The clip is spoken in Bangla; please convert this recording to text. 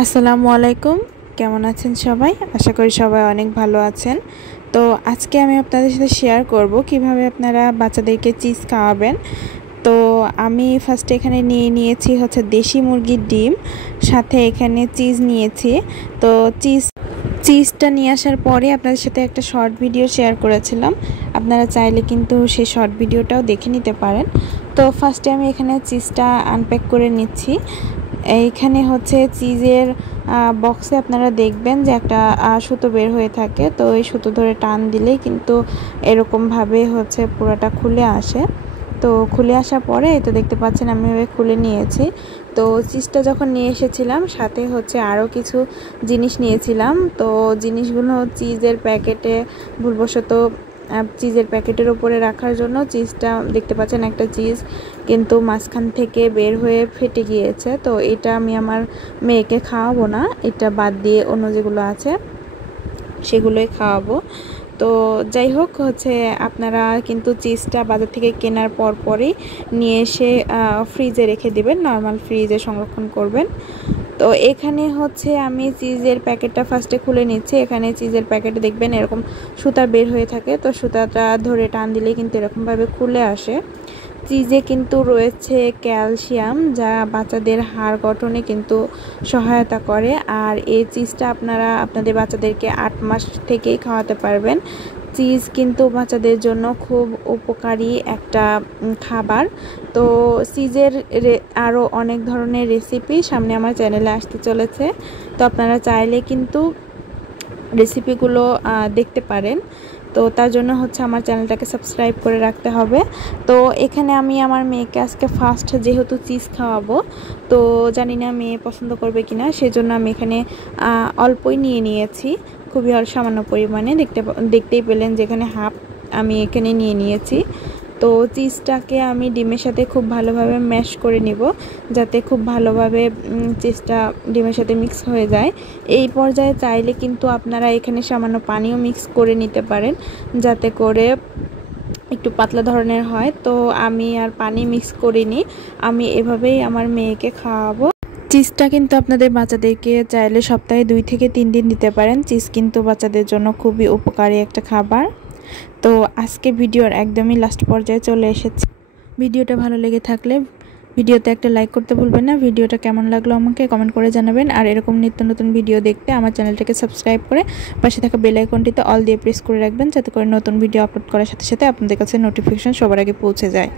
আসসালামু আলাইকুম। কেমন আছেন সবাই? আশা করি সবাই অনেক ভালো আছেন। তো আজকে আমি আপনাদের সাথে শেয়ার করব কিভাবে আপনারা বাচ্চাদেরকে চিজ খাওয়াবেন। তো আমি ফার্স্টে এখানে নিয়েছি হচ্ছে দেশি মুরগির ডিম, সাথে এখানে চিজ নিয়েছি। তো চিজটা নিয়ে আসার পরে আপনাদের সাথে একটা শর্ট ভিডিও শেয়ার করেছিলাম। আপনারা চাইলে কিন্তু সেই শর্ট ভিডিওটাও দেখে নিতে পারেন। তো ফার্স্টে আমি এখানে চিজটা আনপ্যাক করে নিচ্ছি। এইখানে হচ্ছে চিজের বক্সে আপনারা দেখবেন যে একটা সুতো বের হয়ে থাকে। তো এই সুতো ধরে টান দিলেই কিন্তু এরকমভাবে হচ্ছে পুরোটা খুলে আসে। তো খুলে আসার পরে তো দেখতে পাচ্ছেন আমি খুলে নিয়েছি। তো চিজটা যখন নিয়ে এসেছিলাম সাথে হচ্ছে আরও কিছু জিনিস নিয়েছিলাম। তো জিনিসগুলো চিজের প্যাকেটে ভুলবশত চিজের প্যাকেটের উপরে রাখার জন্য চিজটা দেখতে পাচ্ছেন একটা চিজ কিন্তু মাঝখান থেকে বের হয়ে ফেটে গিয়েছে। তো এটা আমি আমার মেয়েকে খাওয়াবো না, এটা বাদ দিয়ে অন্য যেগুলো আছে সেগুলোই খাওয়াবো। তো যাই হোক হচ্ছে আপনারা কিন্তু চিজটা বাজার থেকে কেনার পরই নিয়ে এসে ফ্রিজে রেখে দিবেন, নর্মাল ফ্রিজে সংরক্ষণ করবেন। তো এখানে হচ্ছে আমি চিজের প্যাকেটটা ফার্স্টে খুলে নিচ্ছি। এখানে চিজের প্যাকেটে দেখবেন এরকম সুতা বের হয়ে থাকে। তো সুতাটা ধরে টান দিলে কিন্তু এরকমভাবে খুলে আসে। চিজে কিন্তু রয়েছে ক্যালসিয়াম, যা বাচ্চাদের হাড় গঠনে কিন্তু সহায়তা করে। আর এই চিজটা আপনারা আপনাদের বাচ্চাদেরকে 8 মাস থেকেই খাওয়াতে পারবেন। চিজ কিন্তু বাচ্চাদের জন্য খুব উপকারী একটা খাবার। তো চিজের আরও অনেক ধরনের রেসিপি সামনে আমার চ্যানেলে আসতে চলেছে। তো আপনারা চাইলে কিন্তু রেসিপিগুলো দেখতে পারেন। তো তার জন্য হচ্ছে আমার চ্যানেলটাকে সাবস্ক্রাইব করে রাখতে হবে। তো এখানে আমি আমার মেয়েকে আজকে ফার্স্ট যেহেতু চিজ খাওয়াবো, তো জানি না মেয়ে পছন্দ করবে কিনা, সেজন্য আমি এখানে অল্পই নিয়েছি, খুবই সামান্য পরিমাণে। দেখতেই পেলেন যে এখানে হাফ আমি এখানে নিয়েছি। তো চিজটাকে আমি ডিমের সাথে খুব ভালোভাবে ম্যাশ করে নিব, যাতে খুব ভালোভাবে চিজটা ডিমের সাথে মিক্স হয়ে যায়। এই পর্যায়ে চাইলে কিন্তু আপনারা এখানে সামান্য পানিও মিক্স করে নিতে পারেন, যাতে করে একটু পাতলা ধরনের হয়। তো আমি আর পানি মিক্স করিনি, আমি এভাবেই আমার মেয়েকে খাওয়াবো। চিজটা কিন্তু আপনাদের বাচ্চাদেরকে চাইলে সপ্তাহে 2 থেকে 3 দিন দিতে পারেন। চিজ কিন্তু বাচ্চাদের জন্য খুবই উপকারী একটা খাবার। তো আজকে ভিডিওর একদমই লাস্ট পর্যায়ে চলে এসেছি। ভিডিওটা ভালো লেগে থাকলে ভিডিওতে একটা লাইক করতে ভুলবেন না। ভিডিওটা কেমন লাগলো আমাকে কমেন্ট করে জানাবেন। আর এরকম নিত্য নতুন ভিডিও দেখতে আমার চ্যানেলটাকে সাবস্ক্রাইব করে পাশে থাকা বেল আইকনটিতে অল দিয়ে প্রেস করে রাখবেন, যাতে করে নতুন ভিডিও আপলোড করার সাথে সাথে আপনাদের কাছে নোটিফিকেশন সবার আগে পৌঁছে যায়।